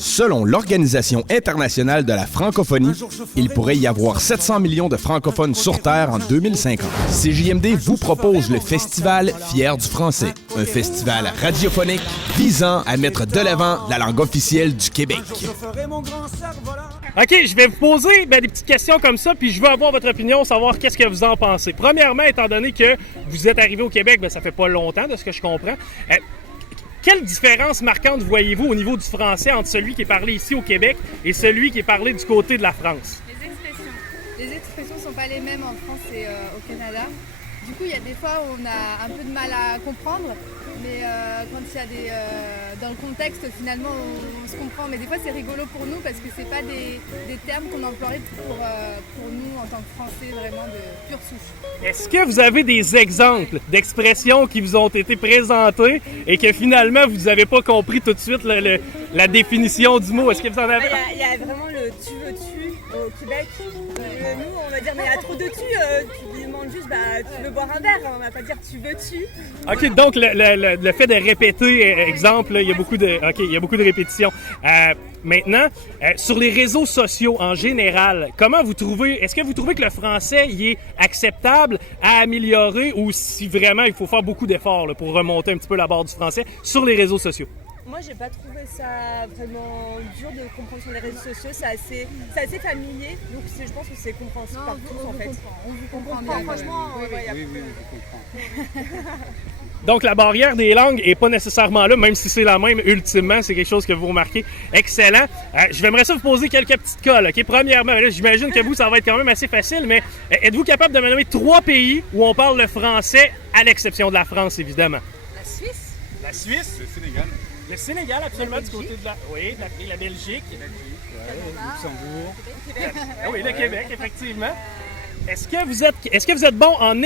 Selon l'Organisation internationale de la francophonie, il pourrait y avoir 700 millions de francophones sur Terre en 2050. CJMD vous propose le festival Fier du français, un festival radiophonique visant à mettre de l'avant la langue officielle du Québec. OK, je vais vous poser des petites questions comme ça, puis je veux avoir votre opinion, savoir qu'est-ce que vous en pensez. Premièrement, étant donné que vous êtes arrivé au Québec, ça fait pas longtemps, de ce que je comprends. Quelle différence marquante voyez-vous au niveau du français entre celui qui est parlé ici au Québec et celui qui est parlé du côté de la France? Les expressions. Les expressions ne sont pas les mêmes en France et au Canada. Du coup, il y a des fois où on a un peu de mal à comprendre, mais quand il y a dans le contexte, finalement, on se comprend. Mais des fois, c'est rigolo pour nous parce que c'est pas des termes qu'on emploierait pour nous en tant que Français, vraiment de pure souche. Est-ce que vous avez des exemples d'expressions qui vous ont été présentées et que finalement, vous n'avez pas compris tout de suite la définition du mot? Est-ce que vous en avez? Il y a vraiment le tu veux-tu au Québec. Nous, on va dire, mais il y a trop de tu demandes juste, tu veux boire un verre, on va pas dire tu veux-tu. OK, donc le fait de répéter, exemple, il y a beaucoup de répétitions. Maintenant, sur les réseaux sociaux en général, est-ce que vous trouvez que le français y est acceptable à améliorer ou si vraiment il faut faire beaucoup d'efforts pour remonter un petit peu la barre du français sur les réseaux sociaux? Moi, j'ai pas trouvé ça vraiment dur de comprendre sur les réseaux sociaux. C'est assez familier, donc je pense que c'est compréhensible par tous en fait. On vous comprend bien. bien. Franchement, oui, on comprend. Donc, la barrière des langues n'est pas nécessairement là, même si c'est la même, ultimement, c'est quelque chose que vous remarquez. Excellent. Je vais ça vous poser quelques petites colles. OK? Premièrement, là, j'imagine que vous, ça va être quand même assez facile, mais êtes-vous capable de me nommer 3 pays où on parle le français, à l'exception de la France, évidemment? La Suisse. La Suisse? Le Sénégal. Le Sénégal, absolument, du côté de la Belgique. Le Luxembourg. Oui, le Québec, effectivement. Est-ce que vous êtes bon en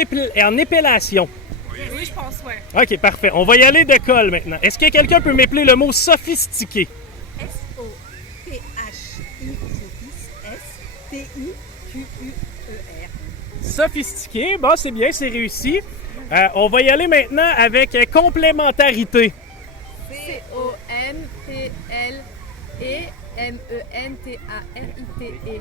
épellation? Oui, je pense, ouais. OK, parfait. On va y aller de colle maintenant. Est-ce que quelqu'un peut m'épeler le mot sophistiqué? S-O-P-H-I-S-T-I-Q-U-E-R. Sophistiqué, bon, c'est bien, c'est réussi. On va y aller maintenant avec complémentarité. C-O-M-P-L-E-M-E-N-T-A-R-I-T-E.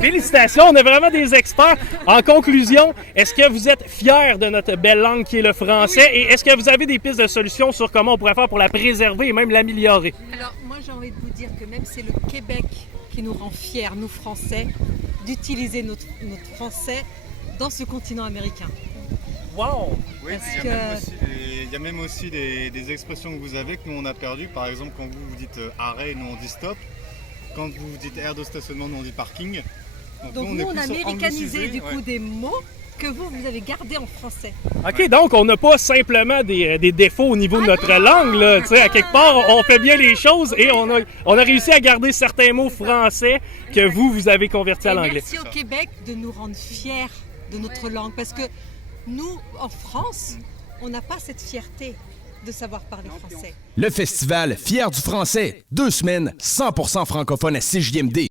Félicitations, on est vraiment des experts. En conclusion, est-ce que vous êtes fiers de notre belle langue qui est le français et est-ce que vous avez des pistes de solutions sur comment on pourrait faire pour la préserver et même l'améliorer? Alors moi j'ai envie de vous dire que même c'est le Québec qui nous rend fiers, nous Français, d'utiliser notre français dans ce continent américain. Wow! Oui, il y a même aussi des expressions que vous avez que nous on a perdues. Par exemple, quand vous dites arrêt, nous on dit stop. Quand vous dites aire de stationnement, nous on dit parking. Donc nous on a américanisé du coup des mots que vous avez gardés en français. OK, donc on n'a pas simplement des défauts au niveau de notre langue. Là. À quelque part, on fait bien les choses et on a réussi à garder certains mots français que vous avez convertis à l'anglais. Merci au Québec de nous rendre fiers de notre langue parce que nous, en France, on n'a pas cette fierté de savoir parler français. Le festival Fier du français, 2 semaines 100% francophone à CJMD.